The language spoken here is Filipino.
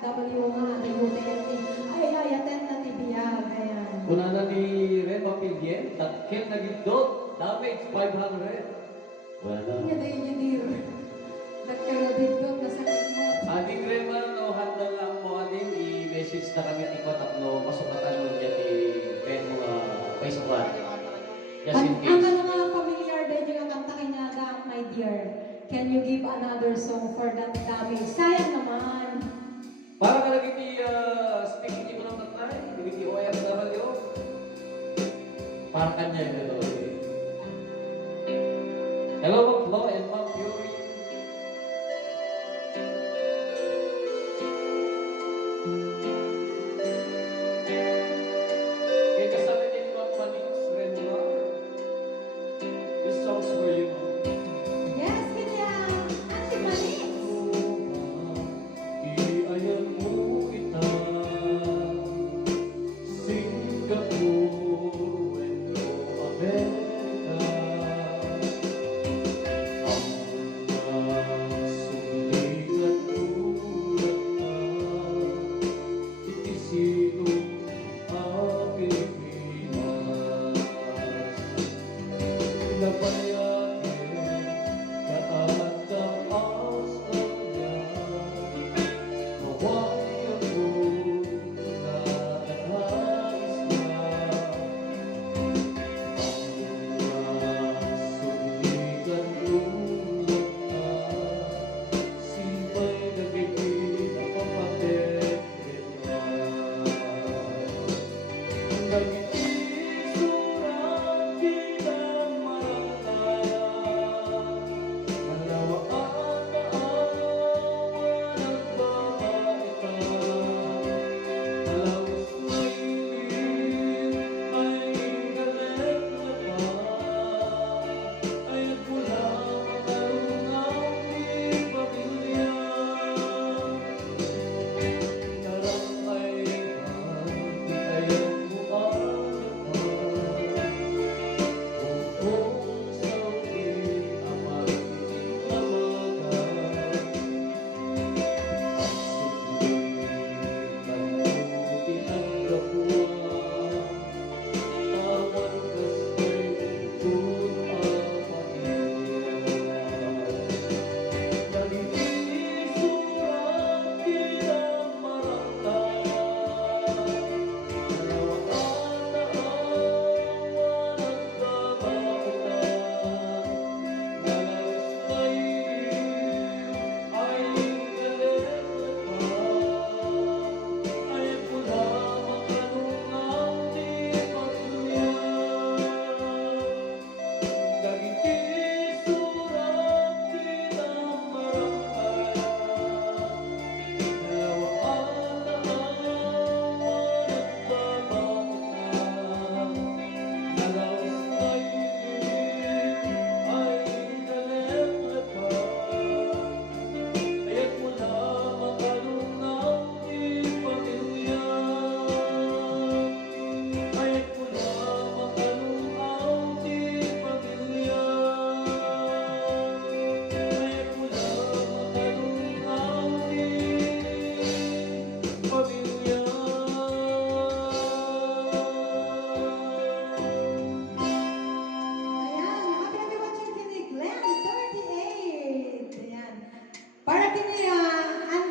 OFW nga, the UTLT. Ay, attend na tibiyag. Ayan. Una na ni Rema Pilien, takil na gindot, damage 500. Wala na. Hindi yung dir. Nagkarabit doon, nasakit mo. Ading Rema, no, handang lang mo ading i-message na kami at ipatak no, masukatan mo dyan Ben mga paisukan. Just in Ang case. mga familiar din yung kanta kinyaga, my dear. Can you give another song for that damage? Sayang naman. Para ka lagi ni speaking ni Manang Tatay, hindi ni OFW. Para kanya yun. Hello, Ma'am Flo.